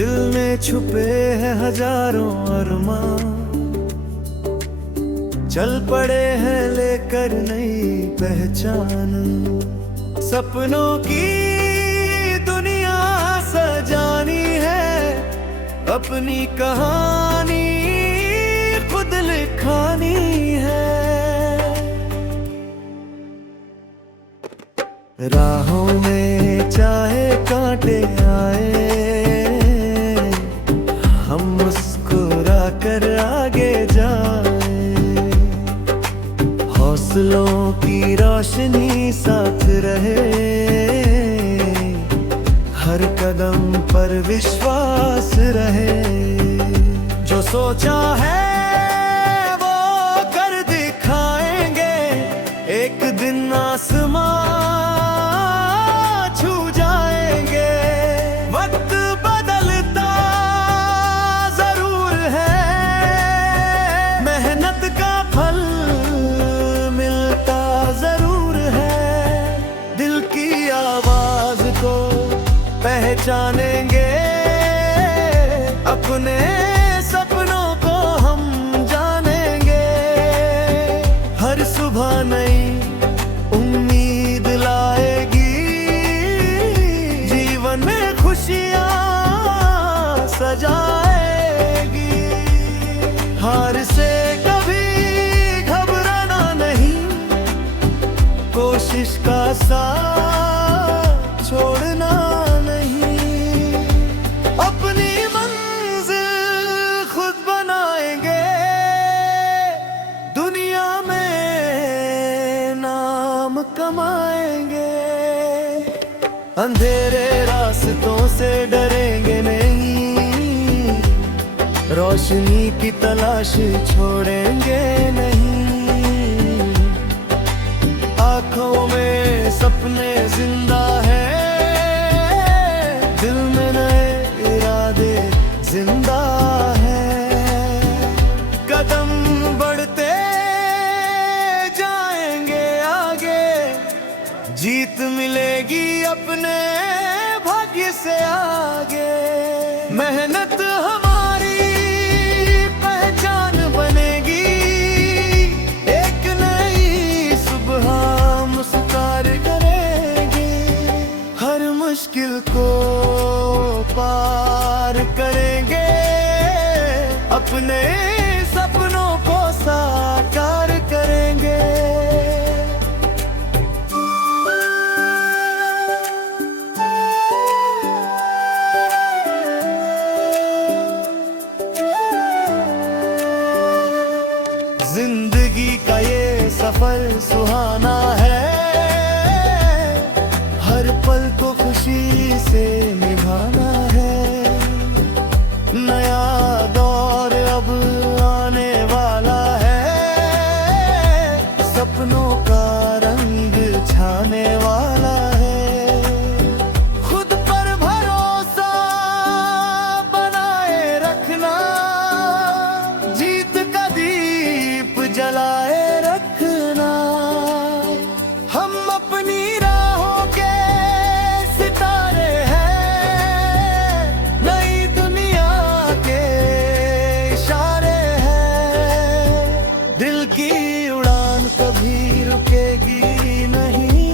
दिल में छुपे हैं हजारों अरमां, चल पड़े हैं लेकर नई पहचान। सपनों की दुनिया सजानी है, अपनी कहानी खुद लिखानी है। राहों में चाहे कांटे आए, हम मुस्कुरा कर आगे जाएं। हौसलों की रोशनी साथ रहे, हर कदम पर विश्वास रहे। जो सोचा है वो कर दिखाएंगे, एक दिन आसमां छू जाएंगे। वक्त बदलता जरूर है, मेहनत का फल मिलता जरूर है। दिल की आवाज को पहचानेंगे, अपने सपनों को हम जानेंगे। हर सुबह नई उम्मीद लाएगी, जीवन में खुशियाँ सजाएगी। हार से कभी घबराना नहीं, कोशिश का साथ छोड़ना नहीं। अपनी मंजिल खुद बनाएंगे, दुनिया में नाम कमाएंगे। अंधेरे रास्तों से डरेंगे नहीं, रोशनी की तलाश छोड़ेंगे नहीं। आँखों में सपने जिंदा है, दिल में नए इरादे जिंदा है। कदम बढ़ते जाएंगे आगे, जीत मिलेगी अपने भाग्य से आगे। मेहनत हमारी पहचान बनेगी, एक नई सुबह मुस्कुरार करेंगे। हर मुश्किल को पार करेंगे, अपने सपनों को साकार करेंगे। जिंदगी का ये सफर सुहाना है, हर पल को खुशी से निभाना है। नया दौर अब आने वाला है, सपनों का रंग छाने वाला है। खुद पर भरोसा बनाए रखना, जीत का दीप जलाए रखना। हम अपनी राहों के सितारे हैं, नई दुनिया के इशारे हैं। दिल की उड़ान कभी रुकेगी नहीं,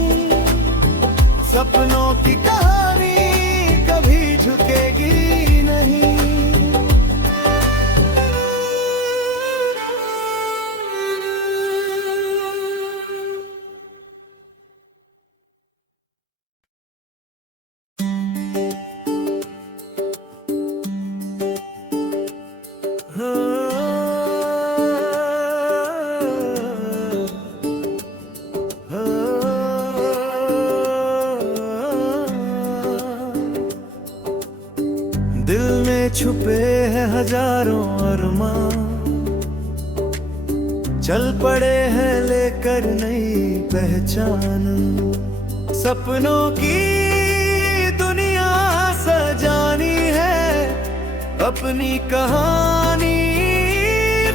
सपनों की कहानी कभी झुकेगी नहीं। दिल में छुपे हैं हजारों अरमां, चल पड़े हैं लेकर नई पहचान। सपनों की दुनिया सजानी है, अपनी कहानी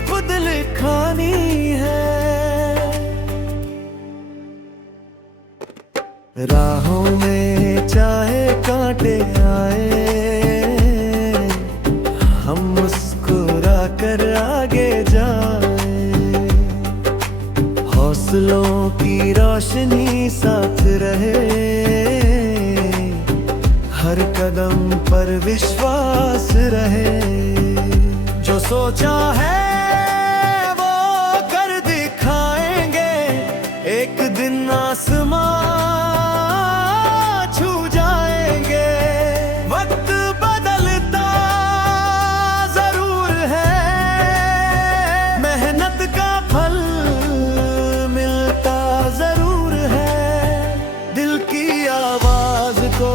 खुद लिखानी है। राहों में चाहे कांटे आए, रोशनी साथ रहे, हर कदम पर विश्वास रहे। जो सोचा है वो कर दिखाएंगे, एक दिन आसमां छू जाएंगे। वक्त बदलता जरूर है, मेहनत का फल मिलता जरूर है। दिल की आवाज को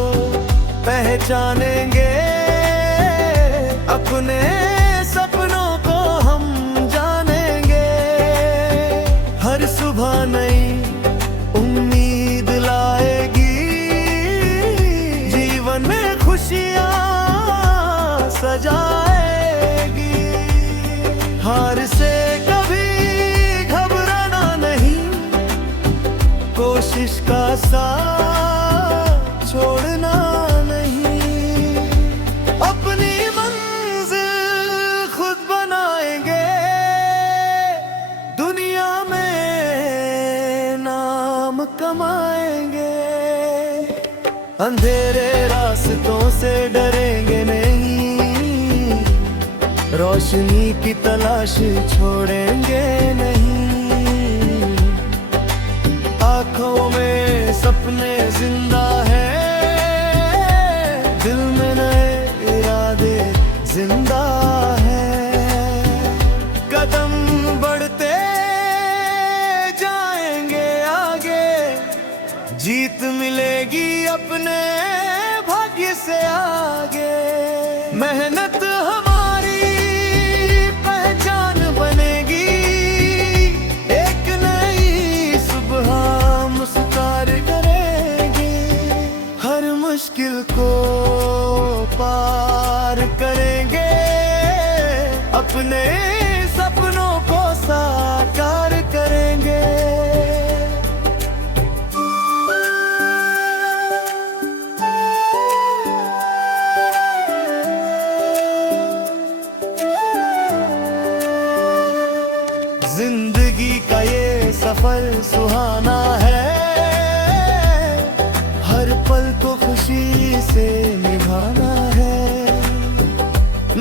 पहचानेंगे, अपने सपनों को हम जानेंगे। हर सुबह नई उम्मीद लाएगी, जीवन में खुशियाँ सजाएगी। हार से कभी घबराना नहीं, कोशिश का साथ छोड़ना नहीं। अपनी मंजिल खुद बनाएंगे, दुनिया में नाम कमाएंगे। अंधेरे रास्तों से डरेंगे नहीं, रोशनी की तलाश छोड़ेंगे नहीं। आँखों में सपने जिंदा है, दिल में नए इरादे जिंदा है। कदम बढ़ते जाएंगे आगे, जीत मिलेगी अपने भाग्य से आगे। मेहनत हमारी पहचान बनेगी, एक नई सुबह मुस्कुरार करेंगे। हर मुश्किल को पार करेंगे, अपने सपनों को साकार करेंगे। जिंदगी का ये सफर सुहाना है, हर पल को खुशी से निभाना है।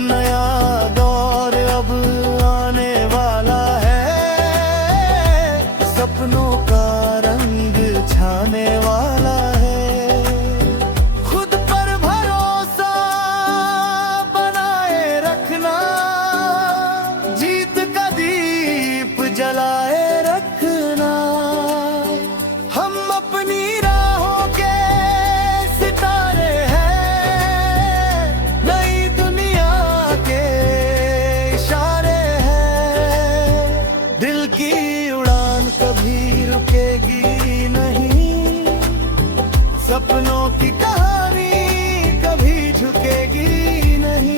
नया दौर अब आने वाला है, सपनों का रंग छाने वाला है। खुद पर भरोसा बनाए रखना, जीत का दीप जलाए रखना। हम अपनी राहों के सितारे हैं, नई दुनिया के इशारे हैं। दिल की उड़ान कभी रुकेगी नहीं, सपनों की कहानी कभी झुकेगी नहीं।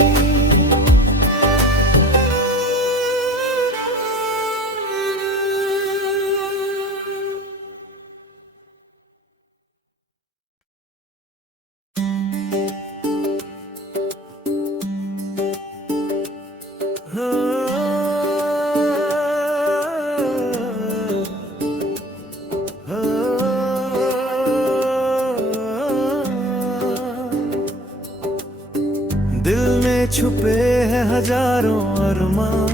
दिल में छुपे हैं हजारों अरमां,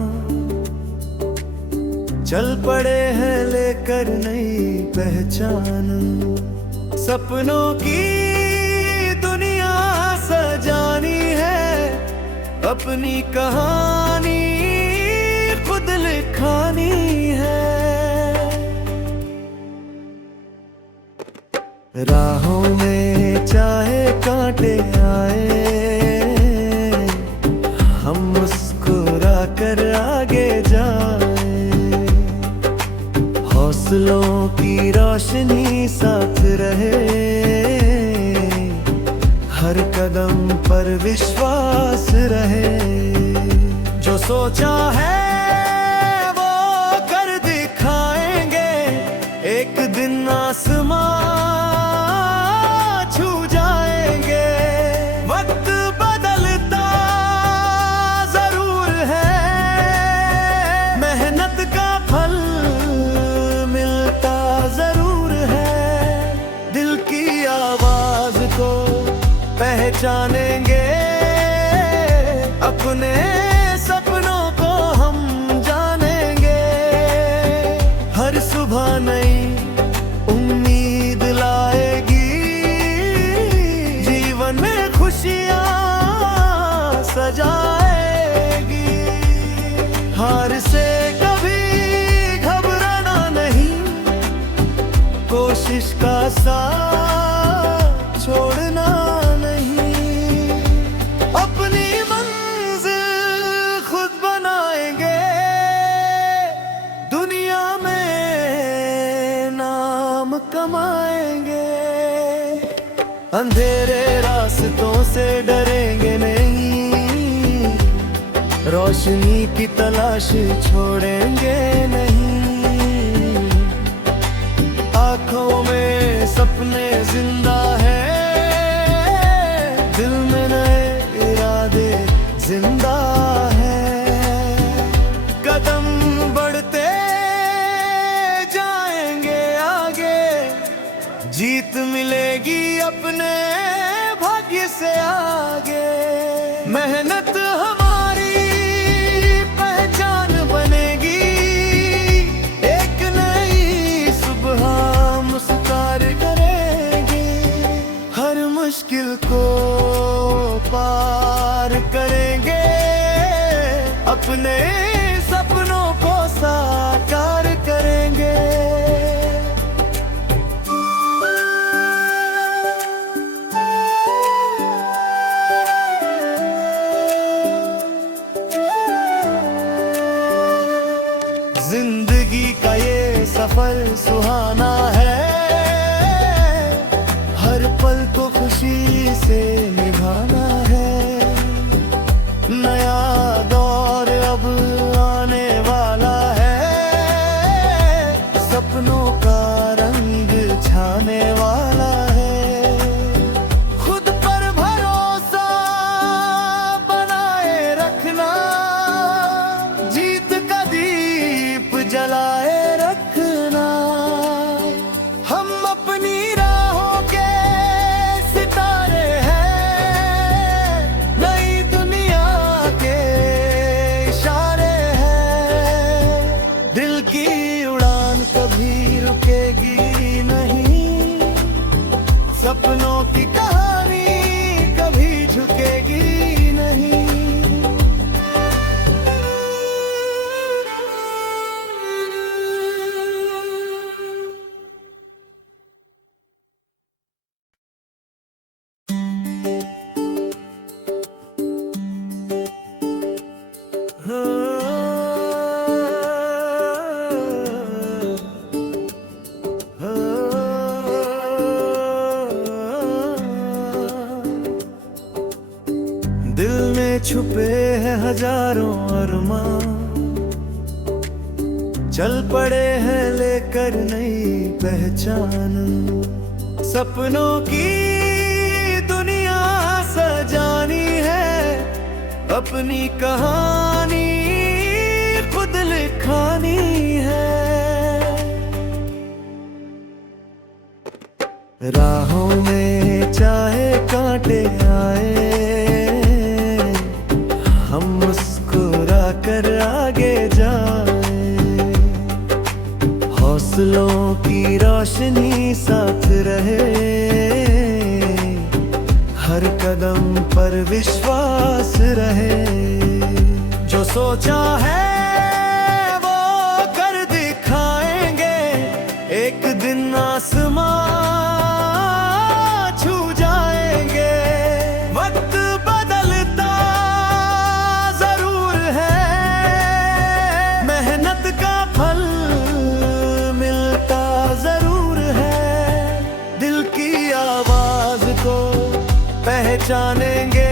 चल पड़े हैं लेकर नई पहचान। सपनों की दुनिया सजानी है, अपनी कहानी खुद लिखानी है। राहों में चाहे कांटे आए, हम मुस्कुरा कर आगे जाएं। हौसलों की रोशनी साथ रहे, हर कदम पर विश्वास रहे। जो सोचा है वो कर दिखाएंगे, एक दिन आसमां छू जाएंगे। वक्त बदलता जरूर है, मेहनत का फल मिलता जरूर पहचानेंगे अपने सपनों को हम जानेंगे। हर सुबह नई उम्मीद लाएगी, जीवन में खुशियाँ सजाएगी। हार से कभी घबराना नहीं, कोशिश का साथ छोड़ना नहीं। अपनी मंजिल खुद बनाएंगे, दुनिया में नाम कमाएंगे। अंधेरे रास्तों से डरेंगे नहीं, रोशनी की तलाश छोड़ेंगे नहीं। आँखों में सपने जिंदा है, दिल में नए इरादे जिंदा है। कदम बढ़ते जाएंगे आगे, जीत मिलेगी अपने भाग्य से आगे। मेहनत हमारी पहचान बनेगी, एक नई सुबह मुस्कुरा करेंगे। हर मुश्किल को पार करेंगे, अपने सपनों को साकार करेंगे। जिंदगी का ये सफर सुहाना है, हर पल को खुशी से निभाना है। नया दौर अब आने वाला है, सपनों का रंग छाने वाला है। खुद पर भरोसा बनाए रखना, जीत का दीप जलाए रखना। हम अपनी राहों के सितारे हैं, नई दुनिया के इशारे हैं। दिल की उड़ान कभी रुकेगी नहीं, सपनों की कहानी कभी झुकेगी नहीं। दिल में छुपे हैं हजारों अरमां, चल पड़े हैं लेकर नई पहचान। सपनों की दुनिया सजानी है, अपनी कहानी खुद लिखानी है। राहों में चाहे कांटे आए, हम मुस्कुरा कर आगे जाएं। हौसलों की रोशनी साथ रहे, हर कदम पर विश्वास रहे। जो सोचा है वो कर दिखाएंगे, एक दिन आसमां छू जाएंगे। वक्त बदलता जरूर है, मेहनत का फल मिलता जरूर है। दिल की आवाज को पहचानेंगे,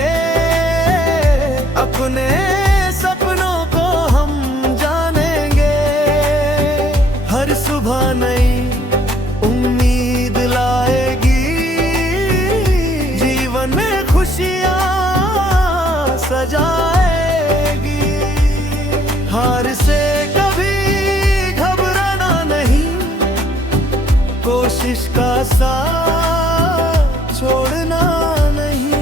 अपने सपनों को हम जानेंगे। हर सुबह नई उम्मीद लाएगी, जीवन में खुशियाँ सजाएगी। हार से कभी घबराना नहीं, कोशिश का साथ छोड़ना नहीं।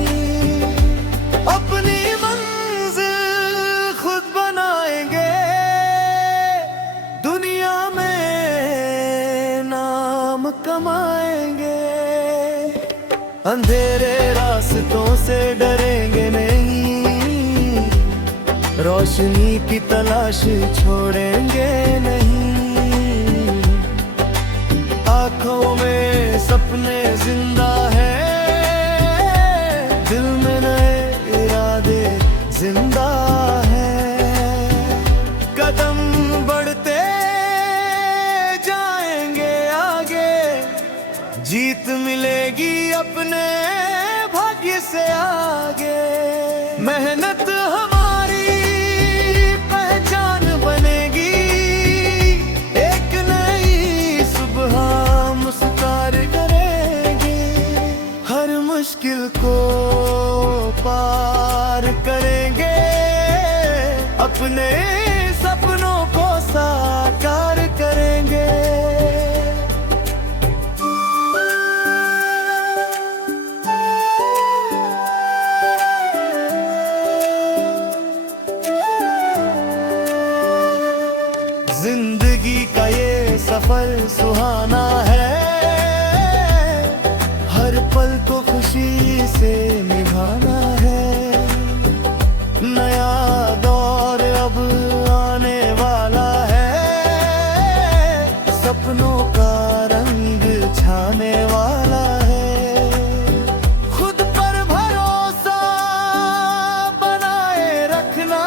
अंधेरे रास्तों से डरेंगे नहीं, रोशनी की तलाश छोड़ेंगे नहीं। आँखों में सपने जिंदा है, दिल में नए इरादे जिंदा है। कदम बढ़ते जाएंगे आगे, जीत मिलेगी अपने भाग्य से आगे। मेहनत हमारी पहचान बनेगी, एक नई सुबह मुस्कुरार करेंगे। हर मुश्किल को पार करेंगे, अपने सपनों को साकार करेंगे। जिंदगी का ये सफर सुहाना है, हर पल को खुशी से निभाना है। नया दौर अब आने वाला है, सपनों का रंग छाने वाला है। खुद पर भरोसा बनाए रखना,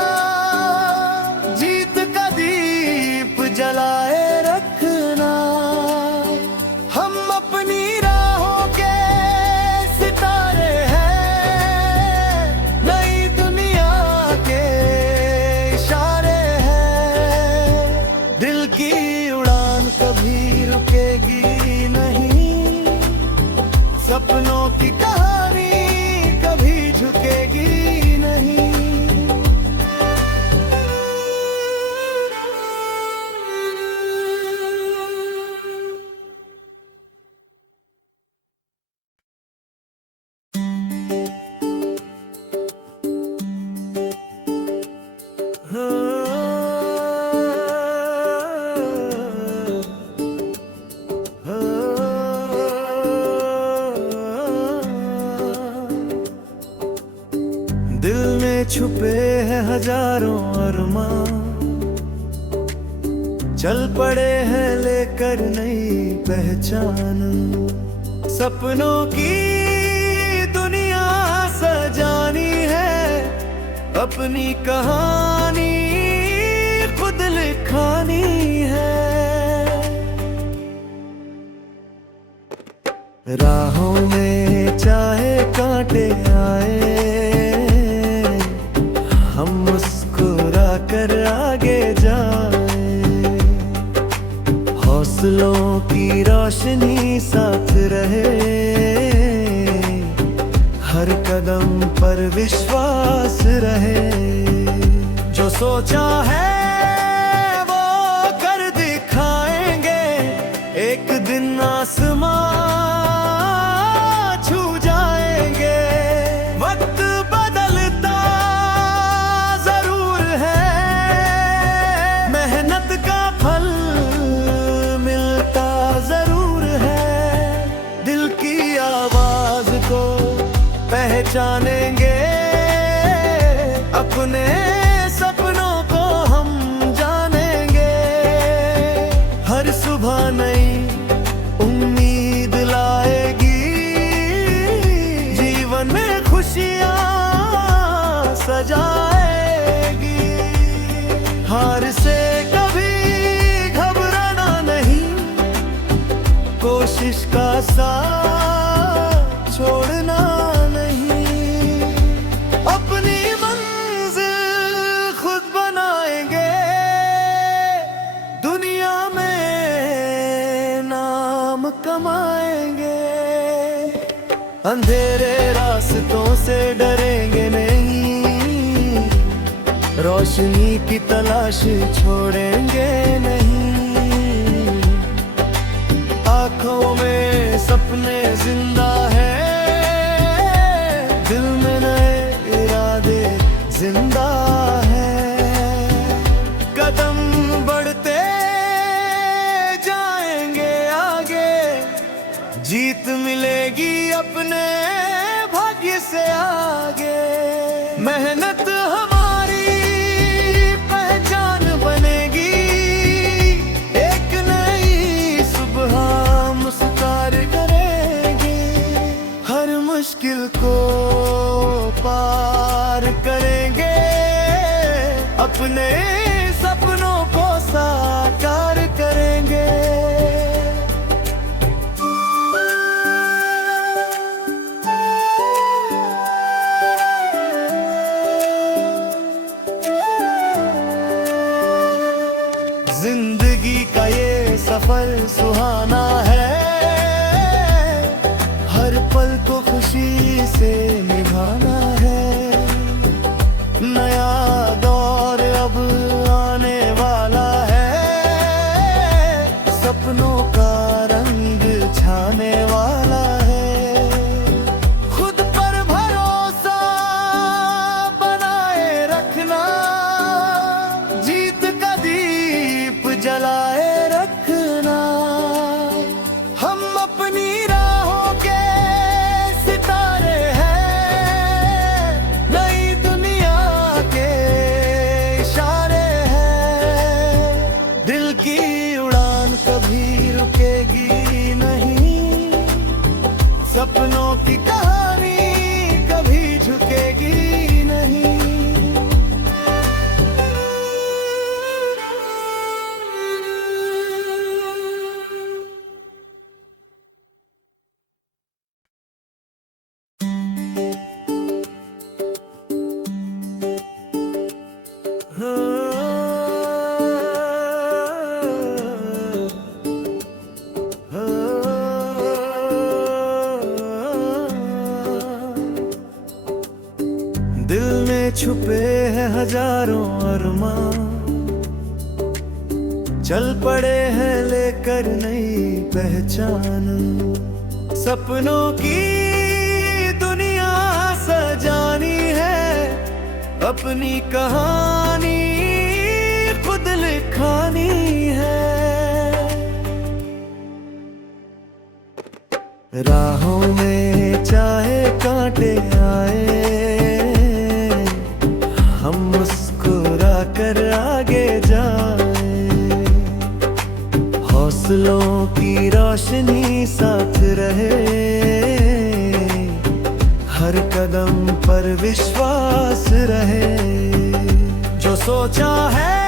जीत का दीप जलाए रखना। हम अपनी राहों के सितारे हैं, नई दुनिया के इशारे हैं। दिल की उड़ान कभी रुकेगी नहीं, सपनों की कहानी कभी झुकेगी नहीं। दिल में छुपे हैं हजारों अरमां, चल पड़े हैं लेकर नई पहचान। सपनों की दुनिया सजानी है, अपनी कहानी खुद लिखानी है। राहों में चाहे कांटे आए, हम मुस्कुरा कर आगे जाएं। हौसलों की रोशनी साथ रहे, हर कदम पर विश्वास रहे। जो सोचा है वो कर दिखाएंगे, एक दिन आसमां छू जाएंगे। वक्त बदलता जरूर है, मेहनत का फल मिलता जरूर है। दिल की आवाज को पहचानेंगे, अपने सपनों को हम जानेंगे। हर सुबह नई उम्मीद लाएगी, जीवन में खुशियाँ सजाएगी। हार से कभी घबराना नहीं, कोशिश का साथ छोड़ना नहीं। अपनी मंजिल खुद बनाएंगे, दुनिया में नाम कमाएंगे। अंधेरे रास्तों से डरेंगे नहीं, रोशनी की तलाश छोड़ेंगे नहीं। आँखों में सपने जिंदा है, दिल में नए इरादे जिंदा है। कदम बढ़ते जाएंगे आगे, जीत मिलेगी अपने आगे। मेहनत हमारी पहचान बनेगी, एक नई सुबह मुस्कुरार करेंगे। हर मुश्किल को पार करेंगे, अपने सपनों को साकार करेंगे। जिंदगी का ये सफर सुहाना है, हर पल को खुशी से निभाना है। नया दौर अब आने वाला है, सपनों का रंग छाने वाला है। खुद पर भरोसा बनाए रखना, जीत का दीप जलाए रखना। हम अपनी राहों के सितारे हैं, नई दुनिया के इशारे हैं। दिल की उड़ान कभी रुकेगी नहीं, सपनों की कहानी कभी झुकेगी नहीं। दिल में छुपे हैं हजारों अरमान, चल पड़े हैं लेकर नई पहचान। सपनों की दुनिया सजानी है, अपनी कहानी खुद लिखानी है। राहों में चाहे कांटे आए, हम मुस्कुरा कर आगे जाएं। हौसलों की रोशनी साथ रहे, हर कदम पर विश्वास रहे। जो सोचा है